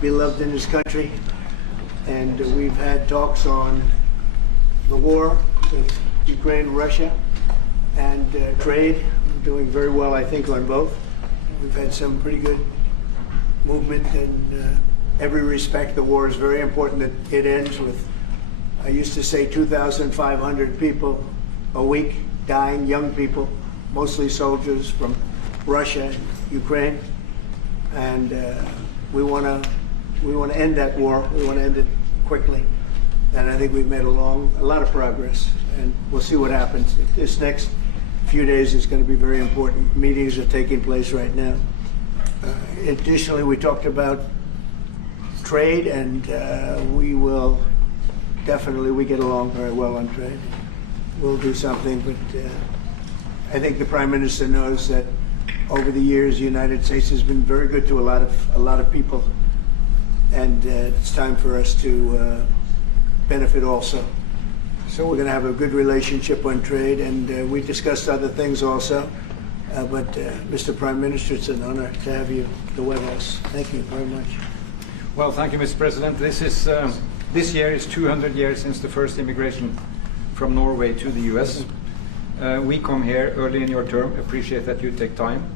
beloved in this country, and we've had talks on the war with Ukraine, Russia, and trade. We're doing very well, I think, on both. We've had some pretty good movement in every respect. The war is very important that it ends with, I used to say, 2,500 people a week dying, young people, mostly soldiers from Russia and Ukraine, and we want to end that war. We want to end it quickly, and I think we've made a lot of progress, and we'll see what happens. This next few days is going to be very important. Meetings are taking place right now. Additionally, we talked about trade, and we get along very well on trade. We'll do something, but I think the Prime Minister knows that over the years the United States has been very good to a lot of people, and it's time for us to benefit also. So we're going to have a good relationship on trade, and we discussed other things also. But Mr. Prime Minister, it's an honor to have you at the White House. Thank you very much. Well, thank you, Mr. President. This year is 200 years since the first immigration from Norway to the U.S. We come here early in your term. Appreciate that you take time.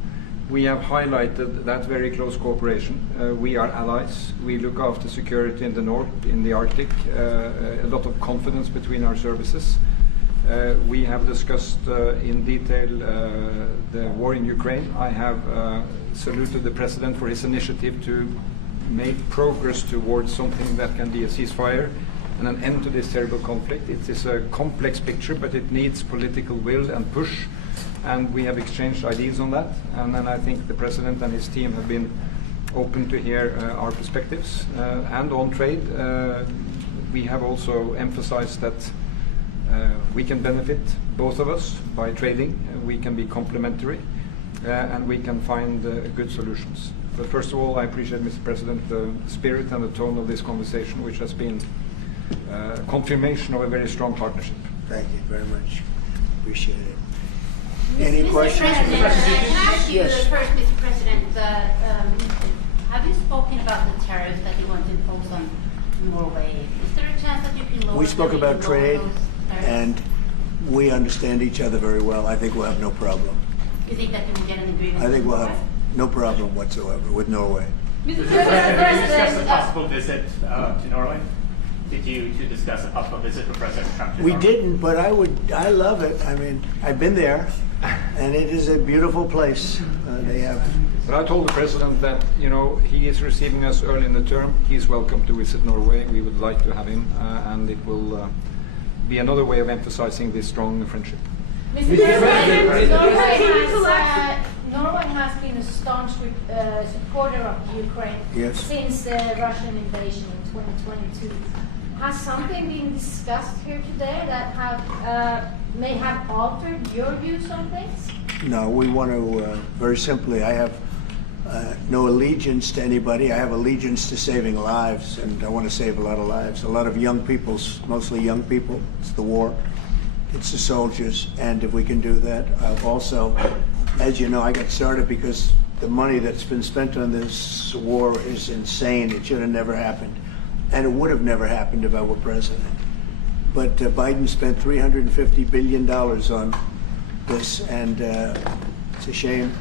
We have highlighted that very close cooperation. We are allies. We look after security in the north, in the Arctic. A lot of confidence between our services. We have discussed in detail the war in Ukraine. I have saluted the President for his initiative to make progress towards something that can be a ceasefire and an end to this terrible conflict. It is a complex picture, but it needs political will and push, and we have exchanged ideas on that. And then I think the President and his team have been open to hear our perspectives. And on trade, we have also emphasized that we can benefit, both of us, by trading. We can be complementary, and we can find good solutions. But first of all, I appreciate, Mr. President, the spirit and the tone of this conversation, which has been confirmation of a very strong partnership. Thank you very much. Appreciate it. Any Mr. questions? President, can I ask you Yes. first, Mr. President, have you spoken about the tariffs that you want to impose on Norway? Is there a chance that you can lower We spoke about trade, those tariffs? and we understand each other very well. I think we'll have no problem. You think that you can get an agreement? I think with we'll have Norway? no problem whatsoever with Norway. Mr. President, did you discuss a possible visit to Norway? Did you discuss a possible visit for President Trump to We Norway? didn't, but I love it. I mean, I've been there, and it is a beautiful place. They have. But I told the President that, he is receiving us early in the term. He's welcome to visit Norway. We would like to have him, and it will be another way of emphasizing this strong friendship. Mr. President, Norway has been a staunch supporter of Ukraine Yes. since the Russian invasion in 2022. Has something been discussed here today that may have altered your views on things? No, we want to, very simply, I have no allegiance to anybody. I have allegiance to saving lives, and I want to save a lot of lives. A lot of young people, mostly young people. It's the war. It's the soldiers, and if we can do that. Also, as you know, I got started because the money that's been spent on this war is insane. It should have never happened, and it would have never happened if I were president. But Biden spent $350 billion on this, and it's a shame,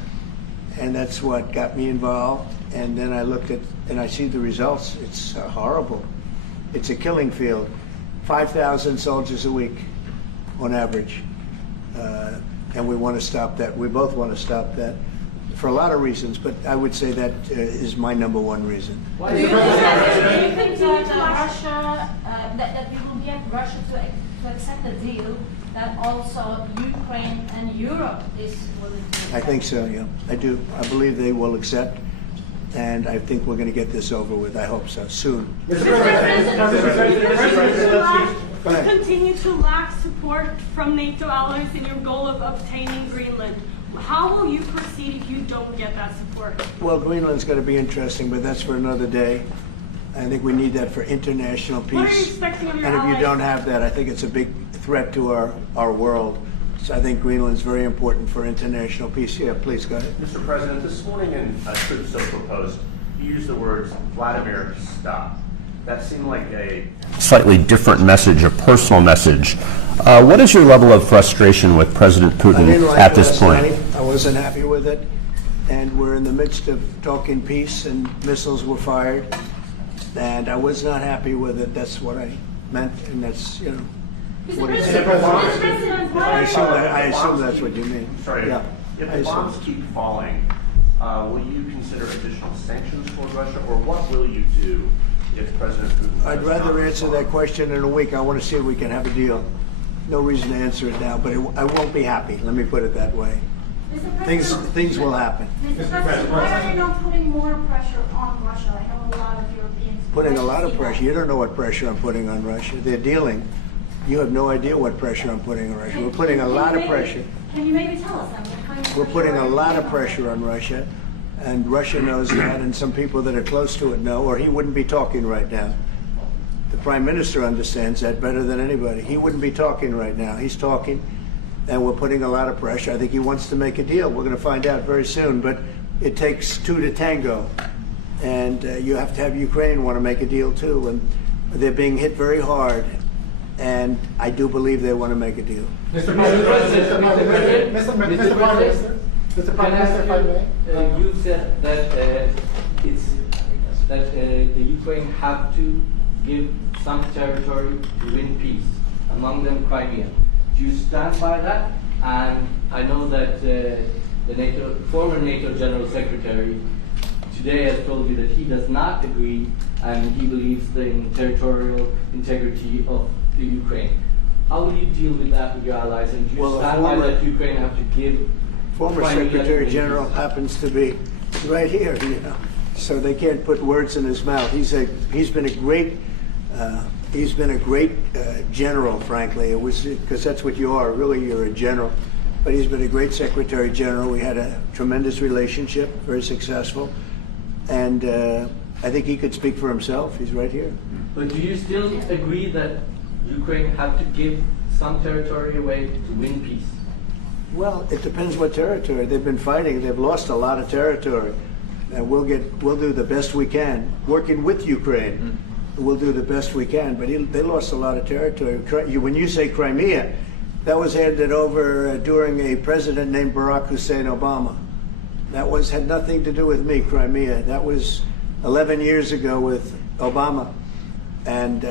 and that's what got me involved. And then I looked at, and I see the results. It's horrible. It's a killing field. 5,000 soldiers a week on average, and we want to stop that. We both want to stop that for a lot of reasons, but I would say that is my number one reason. Do you think that Russia, that you will get Russia to accept a deal that also Ukraine and Europe is willing to accept? I think so, yeah. I do. I believe they will accept, and I think we're going to get this over with. I hope so, soon. Go ahead. Continue to lack support from NATO allies in your goal of obtaining Greenland. How will you proceed if you don't get that support? Well, Greenland's going to be interesting, but that's for another day. I think we need that for international peace. What are you expecting of your And if allies? you don't have that, I think it's a big threat to our world. So I think Greenland's very important for international peace. Yeah, please, go ahead. Mr. President, this morning in Truth Social Post, you used the words Vladimir, stop. That seemed like a slightly different message, a personal message. What is your level of frustration with President I didn't Putin like at this last point? night. I wasn't happy with it. And we're in the midst of talking peace, and missiles were fired. And I was not happy with it. That's what I meant, and that's, you know, Mr. what it President, said. Mr. President, why I are assume, you- I assume that's what you mean. Sorry, Yeah, if I the assume. bombs keep falling, will you consider additional sanctions toward Russia, or what will you do if President Putin? I'd does rather not answer respond? that question in a week. I want to see if we can have a deal. No reason to answer it now, but I won't be happy. Let me put it that way. Mr. Things President, will happen. Mr. President, why are you not putting more pressure on Russia? I know a lot of Europeans. Putting a lot of see that. pressure. You don't know what pressure I'm putting on Russia. They're dealing. You have no idea what pressure I'm putting on Russia. We're putting a lot of pressure. Can you maybe tell us then what kind of We're pressure putting are a you lot putting of on pressure on Russia, and Russia knows that, and some people that are close to it know, or he wouldn't be talking right now. The Prime Minister understands that better than anybody. He wouldn't be talking right now. He's talking, and we're putting a lot of pressure. I think he wants to make a deal. We're going to find out very soon, but it takes two to tango, and you have to have Ukraine want to make a deal too, and they're being hit very hard, and I do believe they want to make a deal. Mr. President, Mr. Prime Minister, if I may. You said that the Ukraine have to give some territory to win peace, among them Crimea. Do you stand by that? And I know that the former NATO General Secretary today has told you that he does not agree, and he believes in territorial integrity of the Ukraine. How will you deal with that with your allies? And do you Well, the stand by former- that Ukraine have to give Former Crimea to Secretary win General peace? happens to be right here, you know, so they can't put words in his mouth. He's been a great general, frankly. It was because that's what you are. Really, you're a general. But he's been a great Secretary General. We had a tremendous relationship, very successful, and I think he could speak for himself. He's right here. But do you still agree that Ukraine have to give some territory away to win peace? Well, it depends what territory. They've been fighting. They've lost a lot of territory. And we'll do the best we can, working with Ukraine. We'll do the best we can. But they lost a lot of territory. When you say Crimea, that was handed over during a president named Barack Hussein Obama. That had nothing to do with me, Crimea. That was 11 years ago with Obama. And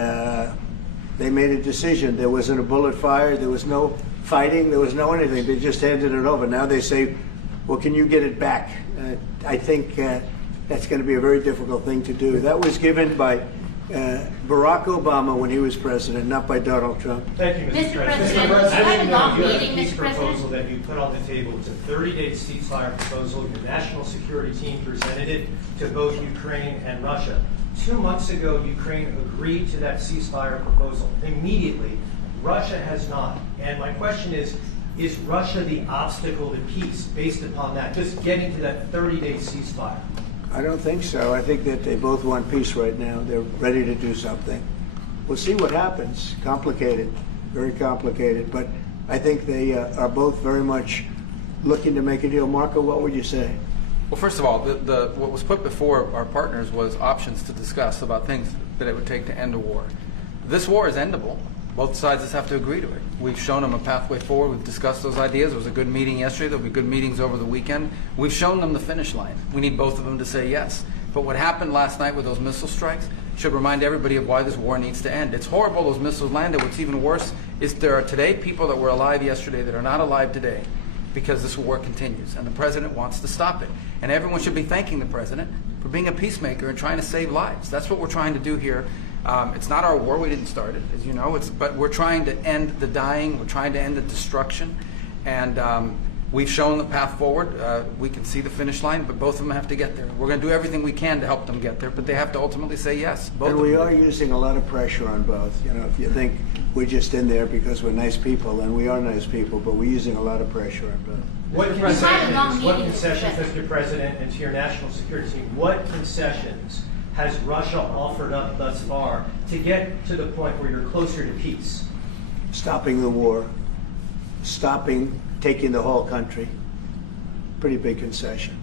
they made a decision. There wasn't a bullet fired. There was no fighting. There was no anything. They just handed it over. Now they say, well, can you get it back? I think that's going to be a very difficult thing to do. That was given by Barack Obama when he was president, not by Donald Trump. Thank you, Mr. Mr. President, President. I have a long You have meeting, a peace Mr. President. proposal that you put on the table. It's a 30-day ceasefire proposal. Your national security team presented it to both Ukraine and Russia. 2 months ago, Ukraine agreed to that ceasefire proposal immediately. Russia has not. And my question is Russia the obstacle to peace based upon that, just getting to that 30-day ceasefire? I don't think so. I think that they both want peace right now. They're ready to do something. We'll see what happens. Complicated, very complicated. But I think they are both very much looking to make a deal. Marco, what would you say? Well, first of all, what was put before our partners was options to discuss about things that it would take to end a war. This war is endable. Both sides just have to agree to it. We've shown them a pathway forward. We've discussed those ideas. It was a good meeting yesterday. There'll be good meetings over the weekend. We've shown them the finish line. We need both of them to say yes. But what happened last night with those missile strikes should remind everybody of why this war needs to end. It's horrible those missiles landed. What's even worse is there are today people that were alive yesterday that are not alive today because this war continues, and the president wants to stop it. And everyone should be thanking the president for being a peacemaker and trying to save lives. That's what we're trying to do here. It's not our war. We didn't start it, as you know. But we're trying to end the dying. We're trying to end the destruction. And we've shown the path forward. We can see the finish line, but both of them have to get there. We're going to do everything we can to help them get there, but they have to ultimately say yes. Both And of we them. are using a lot of pressure on both. You know, if you think we're just in there because we're nice people, and we are nice people, but we're using a lot of pressure on both. What had a long concessions, meeting, Mr. President, and to your national security team, what concessions has Russia offered up thus far to get to the point where you're closer to peace? Stopping the war, taking the whole country. Pretty big concession.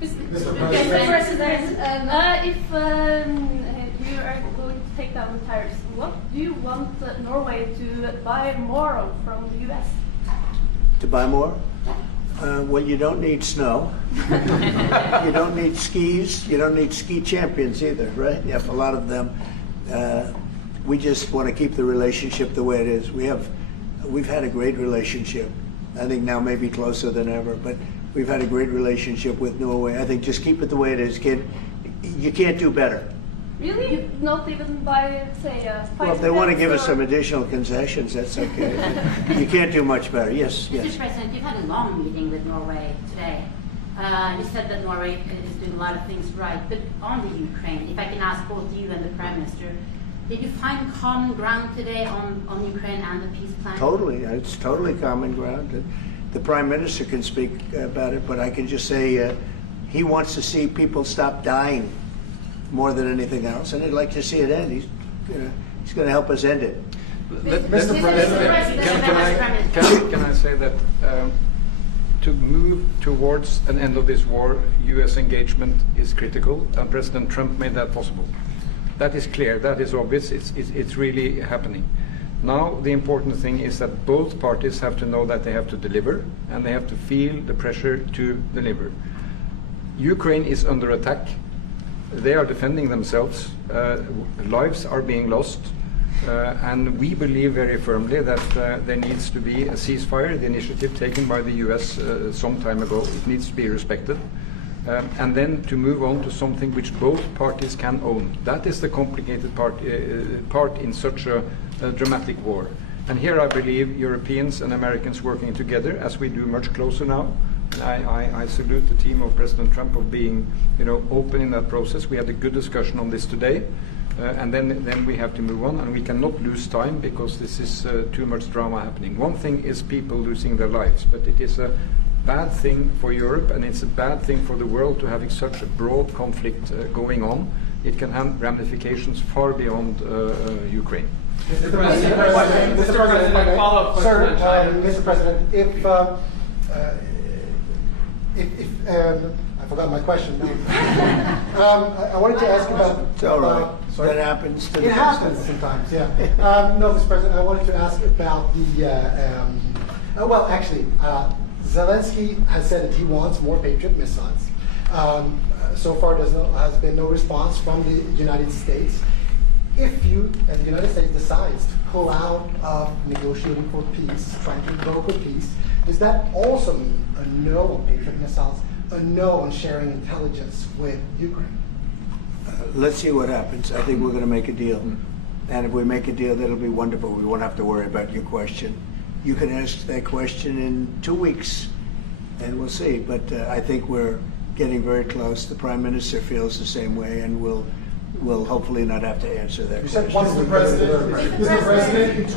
Mr. Mr. President. President, If you are going to take down the tariffs, what do you want Norway to buy more of from the U.S.? To buy more? Well, you don't need snow. You don't need skis. You don't need ski champions either, right? You have a lot of them. We just want to keep the relationship the way it is. We've had a great relationship. I think now maybe closer than ever, but we've had a great relationship with Norway. I think just keep it the way it is, kid. You can't do better. Really? Not even by, say, Well, if they want to give us some additional concessions, that's okay. You can't do much better. Yes, Mr. yes. President, you've had a long meeting with Norway today. You said that Norway is doing a lot of things right, but on the Ukraine, if I can ask both you and the Prime Minister, did you find common ground today on Ukraine and the peace plan? Totally. It's totally common ground. The Prime Minister can speak about it, but I can just say he wants to see people stop dying more than anything else, and he'd like to see it end. He's going to help us end it. Mr. President. Can I say that to move towards an end of this war, U.S. engagement is critical, and President Trump made that possible. That is clear, that is obvious, it's really happening. Now the important thing is that both parties have to know that they have to deliver, and they have to feel the pressure to deliver. Ukraine is under attack. They are defending themselves. Lives are being lost. And we believe very firmly that there needs to be a ceasefire, the initiative taken by the US some time ago. It needs to be respected. And then to move on to something which both parties can own. That is the complicated part in such a dramatic war. And here I believe Europeans and Americans working together, as we do much closer now. I salute the team of President Trump of being, open in that process. We had a good discussion on this today. And then we have to move on, and we cannot lose time because this is too much drama happening. One thing is people losing their lives, but it is a bad thing for Europe, and it's a bad thing for the world to having such a broad conflict going on. It can have ramifications far beyond Ukraine. Mr. President, follow-up sir, question. Mr. President, if I forgot my question. I wanted to ask about. It's all right. That happens to the It happens sometimes, yeah. No, Mr. President, I wanted to ask about the. Zelensky has said that he wants more Patriot missiles. So far, has been no response from the United States. If you and the United States decides to pull out of negotiating for peace, trying to broker peace, does that also mean a no on Patriot missiles, a no on sharing intelligence with Ukraine? Let's see what happens. I think we're going to make a deal. And if we make a deal, that'll be wonderful. We won't have to worry about your question. You can ask that question in 2 weeks, and we'll see. But I think we're getting very close. The Prime Minister feels the same way, and we'll hopefully not have to answer that You question. said once the President. Mr. President,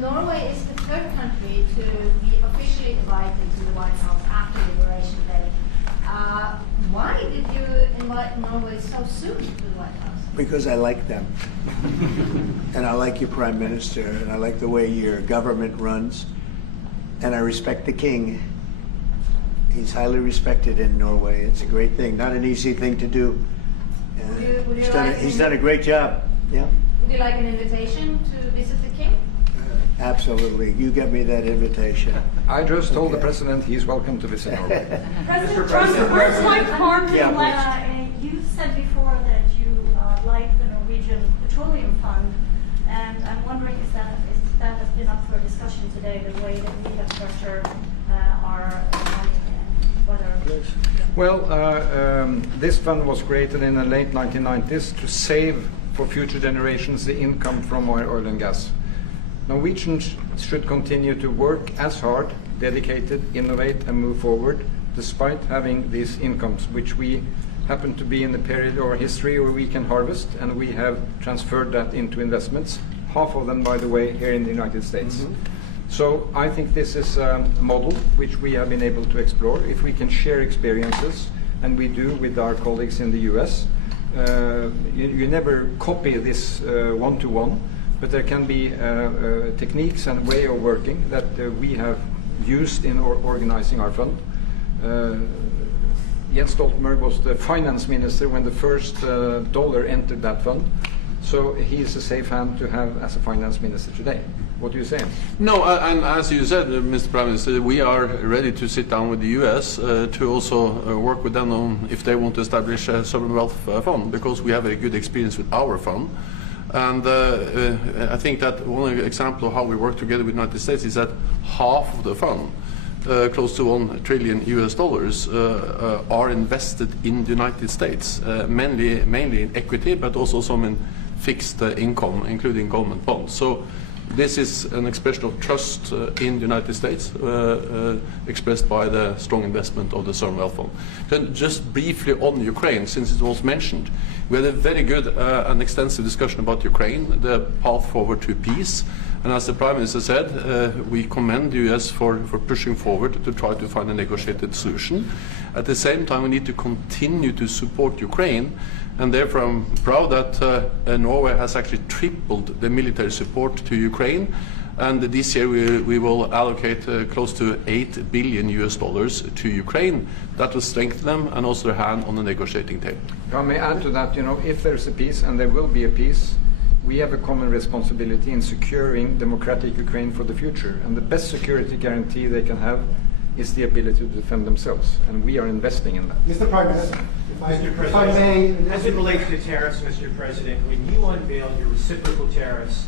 Norway is the third country to be officially invited to the White House after Liberation Day. Why did you invite Norway so soon to the White House? Because I like them. And I like your Prime Minister, and I like the way your government runs, and I respect the King. He's highly respected in Norway. It's a great thing, not an easy thing to do. Would you He's done a great job. Yeah. Would you like an invitation to visit the King? Absolutely. You get me that invitation. I just told the President he's welcome to visit Norway. President Trump, where's Mike Farm Yeah, left? You said before that you like the Norwegian Petroleum Fund, and I'm wondering if that has been up for discussion today, the way that we have structured our money and whether. Well, this fund was created in the late 1990s to save for future generations the income from oil and gas. Norwegians should continue to work as hard, dedicated, innovate, and move forward, despite having these incomes, which we happen to be in the period of our history where we can harvest, and we have transferred that into investments, half of them, by the way, here in the United States. Mm-hmm. So I think this is a model which we have been able to explore. If we can share experiences, and we do with our colleagues in the US, you never copy this one-to-one, but there can be techniques and way of working that we have used in organizing our fund. Jens Stoltenberg was the finance minister when the first dollar entered that fund. So he's a safe hand to have as a finance minister today. What do you say? No, and as you said, Mr. Prime Minister, we are ready to sit down with the U.S. To also work with them on if they want to establish a sovereign wealth fund, because we have a good experience with our fund. And I think that one example of how we work together with the United States is that half of the fund, close to $1 trillion are invested in the United States, mainly in equity, but also some in fixed income, including government bonds. So this is an expression of trust in the United States, expressed by the strong investment of the sovereign wealth fund. Then just briefly on Ukraine, since it was mentioned, we had a very good and extensive discussion about Ukraine, the path forward to peace. And as the Prime Minister said, we commend the US for pushing forward to try to find a negotiated solution. At the same time, we need to continue to support Ukraine, and therefore I'm proud that Norway has actually tripled the military support to Ukraine. And this year we will allocate close to $8 billion to Ukraine. That will strengthen them and also their hand on the negotiating table. If I may add to that, if there's a peace, and there will be a peace, we have a common responsibility in securing democratic Ukraine for the future. And the best security guarantee they can have is the ability to defend themselves. And we are investing in that. Mr. Prime Minister, if I may. As it relates to tariffs, Mr. President, when you unveiled your reciprocal tariffs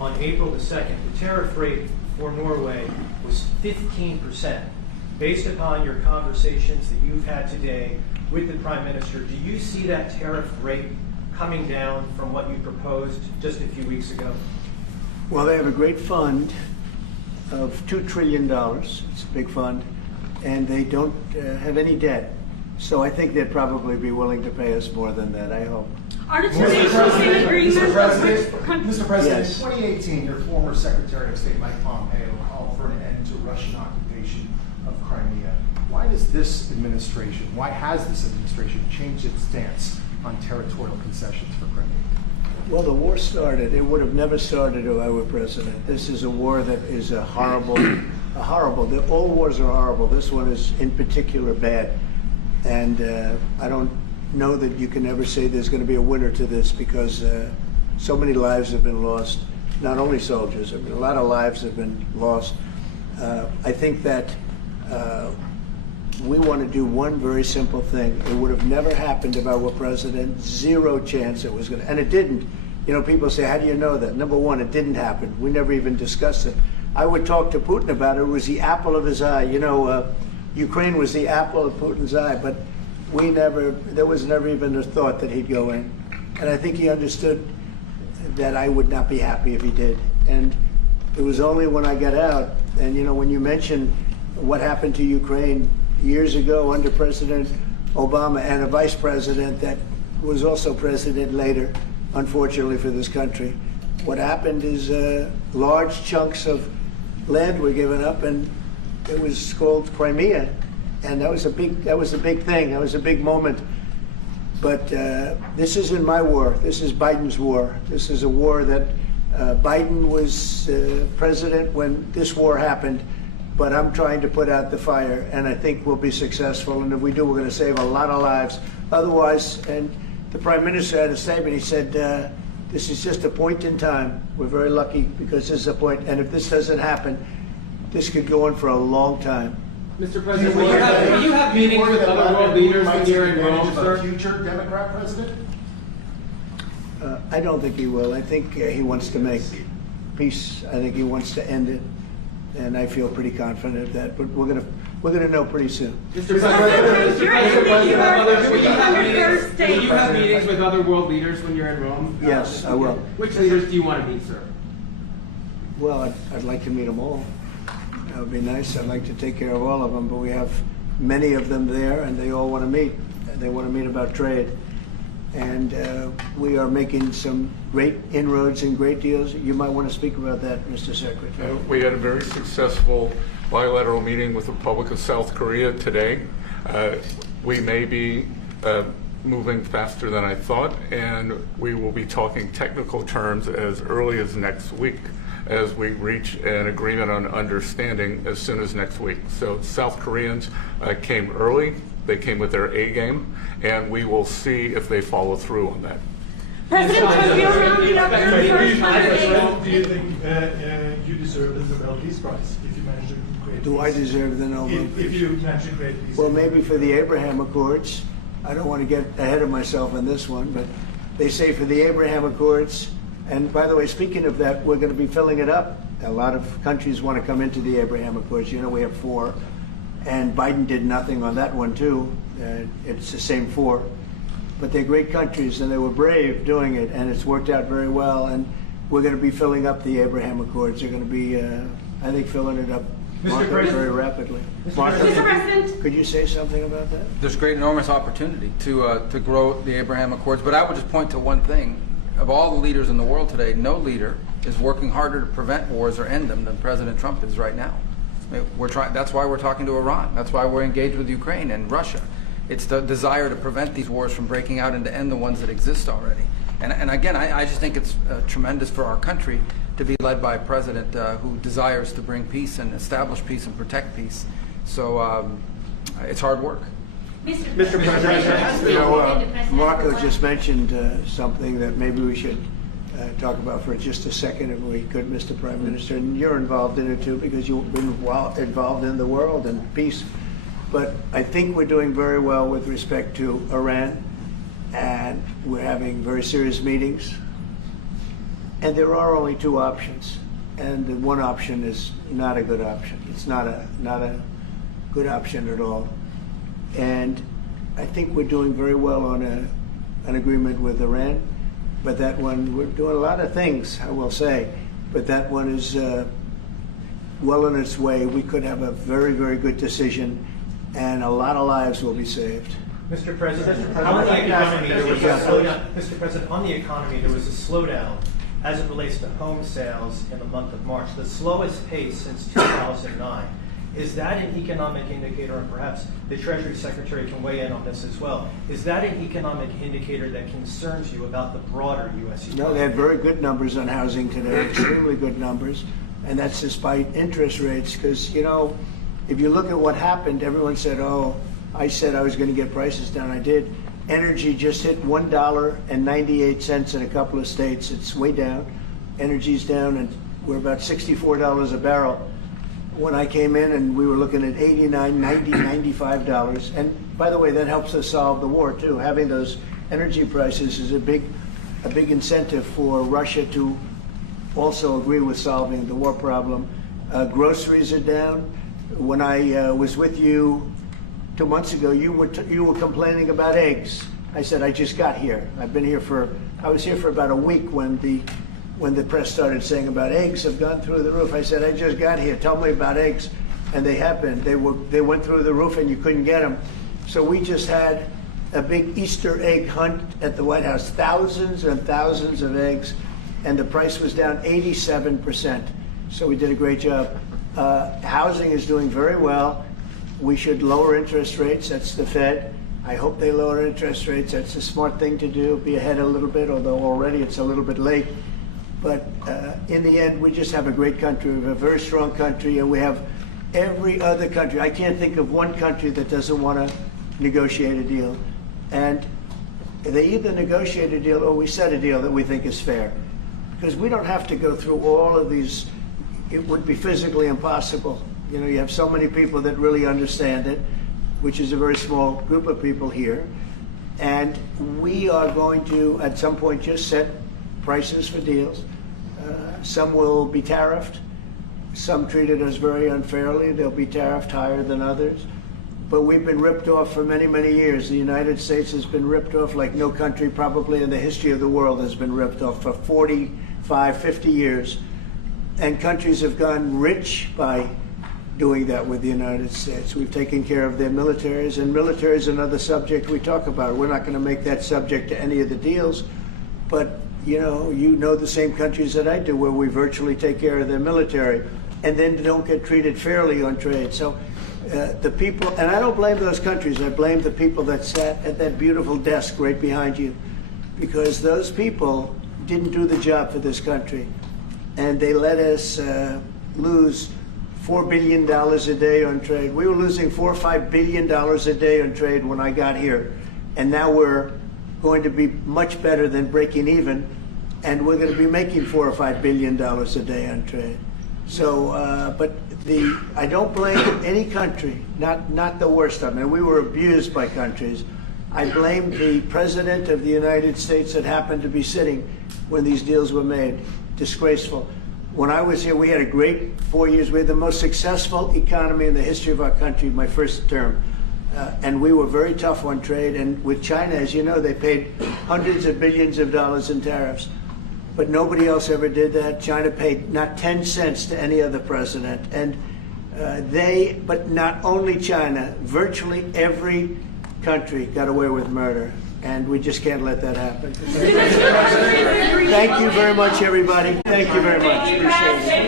on April the 2nd, the tariff rate for Norway was 15%. Based upon your conversations that you've had today with the Prime Minister, do you see that tariff rate coming down from what you proposed just a few weeks ago? Well, they have a great fund of $2 trillion. It's a big fund, and they don't have any debt. So I think they'd probably be willing to pay us more than that, I hope. Are the two nations in agreement? Mr. President, Yes. in 2018, your former Secretary of State Mike Pompeo called for an end to Russian occupation of Crimea. Why has this administration changed its stance on territorial concessions for Crimea? Well, the war started. It would have never started if I were president. This is a war that is horrible. All wars are horrible. This one is in particular bad. And I don't know that you can ever say there's going to be a winner to this, because so many lives have been lost. Not only soldiers, I mean, a lot of lives have been lost. I think that we want to do one very simple thing. It would have never happened if I were president. Zero chance it was going to, and it didn't. People say, how do you know that? Number one, it didn't happen. We never even discussed it. I would talk to Putin about it. It was the apple of his eye. Ukraine was the apple of Putin's eye, but there was never even a thought that he'd go in. And I think he understood that I would not be happy if he did. And it was only when I got out, and when you mention what happened to Ukraine years ago under President Obama and a vice president that was also president later, unfortunately for this country, what happened is large chunks of land were given up, and it was called Crimea, and that was a big thing. That was a big moment. But this isn't my war. This is Biden's war. This is a war that Biden was president when this war happened. But I'm trying to put out the fire, and I think we'll be successful. And if we do, we're going to save a lot of lives. Otherwise, and the Prime Minister had a statement. He said, "This is just a point in time. We're very lucky because this is a point. And if this doesn't happen, this could go on for a long time." Mr. President, will you have meetings with other world leaders when you're in Rome, sir? Future Democrat president? I don't think he will. I think he wants to make peace. I think he wants to end it, and I feel pretty confident of that. But we're gonna know pretty soon. Mr. President, will you have meetings with other world leaders when you're in Rome? Yes, I will. Which leaders do you want to meet, sir? Well, I'd like to meet them all. That would be nice. I'd like to take care of all of them, but we have many of them there, and they all want to meet. They want to meet about trade. And we are making some great inroads and great deals. You might want to speak about that, Mr. Secretary. We had a very successful bilateral meeting with the Republic of South Korea today. We may be moving faster than I thought, and we will be talking technical terms as early as next week, as we reach an agreement on understanding as soon as next week. So South Koreans came early They came with their A game, and we will see if they follow through on that. President, have you rounded up your first Do you think you deserve the Nobel Peace Prize if you manage to create peace? Do I deserve the Nobel Peace? If you manage to create peace. Well, maybe for the Abraham Accords. I don't want to get ahead of myself on this one, but they say for the Abraham Accords, and by the way, speaking of that, we're going to be filling it up. A lot of countries want to come into the Abraham Accords. You know, we have 4, and Biden did nothing on that one, too. It's the same 4. But they're great countries, and they were brave doing it, and it's worked out very well. And we're going to be filling up the Abraham Accords. They're going to be, I think, filling it up very rapidly. Mr. President, could you say something about that? There's great, enormous opportunity to grow the Abraham Accords. But I would just point to one thing. Of all the leaders in the world today, no leader is working harder to prevent wars or end them than President Trump is right now. We're trying. That's why we're talking to Iran. That's why we're engaged with Ukraine and Russia. It's the desire to prevent these wars from breaking out and to end the ones that exist already. And again, I just think it's tremendous for our country to be led by a president who desires to bring peace and establish peace and protect peace. So it's hard work. Mr. President, You know, Marco just mentioned something that maybe we should talk about for just a second, if we could, Mr. Prime Minister. And you're involved in it too, because you've been involved in the world and peace. But I think we're doing very well with respect to Iran, and we're having very serious meetings. And there are only 2 options, and the one option is not a good option. It's not a good option at all. And I think we're doing very well on an agreement with Iran, but that one, we're doing a lot of things, I will say, but that one is well on its way. We could have a very, very good decision, and a lot of lives will be saved. Mr. President, on the economy, there was a slowdown. Mr. President, on the economy, there was a slowdown as it relates to home sales in the month of March, the slowest pace since 2009. Is that an economic indicator, and perhaps the Treasury Secretary can weigh in on this as well, is that an economic indicator that concerns you about the broader U.S. economy? No, they had very good numbers on housing today, extremely good numbers, and that's despite interest rates, because, you know, if you look at what happened, everyone said, oh, I said I was going to get prices down. I did. Energy just hit $1.98 in a couple of states. It's way down. Energy's down, and we're about $64 a barrel. When I came in, and we were looking at $89, $90, $95. And by the way, that helps us solve the war too. Having those energy prices is a big incentive for Russia to also agree with solving the war problem. Groceries are down. When I was with you 2 months ago, you were complaining about eggs. I said, I just got here. I was here for about a week when the press started saying about eggs have gone through the roof. I said, I just got here. Tell me about eggs. And they have been. They went through the roof, and you couldn't get them. So we just had a big Easter egg hunt at the White House. Thousands and thousands of eggs, and the price was down 87%. So we did a great job. Housing is doing very well. We should lower interest rates. That's the Fed. I hope they lower interest rates. That's a smart thing to do. Be ahead a little bit, although already it's a little bit late. But in the end, we just have a great country. We have a very strong country, and we have every other country. I can't think of one country that doesn't want to negotiate a deal. And they either negotiate a deal or we set a deal that we think is fair. Because we don't have to go through all of these. It would be physically impossible. You know, you have so many people that really understand it, which is a very small group of people here. And we are going to, at some point, just set prices for deals. Some will be tariffed. Some treated us very unfairly. They'll be tariffed higher than others. But we've been ripped off for many, many years. The United States has been ripped off like no country probably in the history of the world has been ripped off for 45, 50 years. And countries have gone rich by doing that with the United States. We've taken care of their militaries, and military is another subject we talk about. We're not going to make that subject to any of the deals, but you know the same countries that I do, where we virtually take care of their military and then don't get treated fairly on trade. So the people, and I don't blame those countries, I blame the people that sat at that beautiful desk right behind you, because those people didn't do the job for this country, and they let us lose $4 billion a day on trade. We were losing $4 or $5 billion a day on trade when I got here, and now we're going to be much better than breaking even, and we're going to be making $4 or $5 billion a day on trade. So, I don't blame any country, not the worst of them. And we were abused by countries. I blame the President of the United States that happened to be sitting when these deals were made. Disgraceful. When I was here, we had a great 4 years. We had the most successful economy in the history of our country, my first term. And we were very tough on trade. And with China, as you know, they paid hundreds of billions of dollars in tariffs. But nobody else ever did that. China paid not 10 cents to any other president. And but not only China, virtually every country got away with murder. And we just can't let that happen. Thank you very much, everybody. Thank you very much. Appreciate it.